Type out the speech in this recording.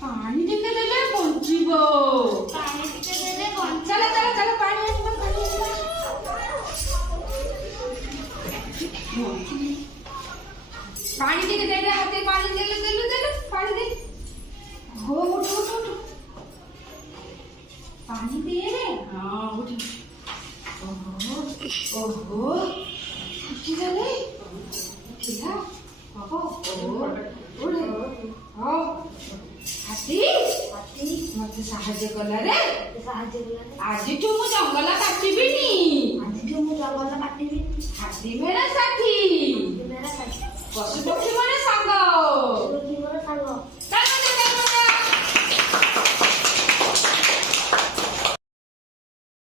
ପାଣି ଟିକେ ଦେଲେ ବଞ୍ଚିବ। ପାଣି ଟିକେ ଦେଲେ ବଞ୍ଚିବ। ଚାଲ ଚାଲ ଚାଲ ପାଣି ଆସିବ ପାଣି ଆସିବ। ପାଣି ଟିକେ ଦେଲେ ହାତେ ପାଣି ଦେଲେ ଦେଲେ ଦେଲେ ପାଣି ଦେ। हो उठ उठ उठ पानी पिए रे। हाँ उठ। ओहो ओहो उठी गले उठिला बाबा। ओ उठे हो हाथी हाथी मते साहाଯ୍य कला रे। ସାହାଯ୍ୟ କଲାନି। आजिठू मु जंगल काटिबिनी। ଆଜିଠୁ ମୁଁ ଜଙ୍ଗଲ କାଟିବି। हाथी मेरा साथी मेरा ସାଥୀ। पशु पक्षी मेरा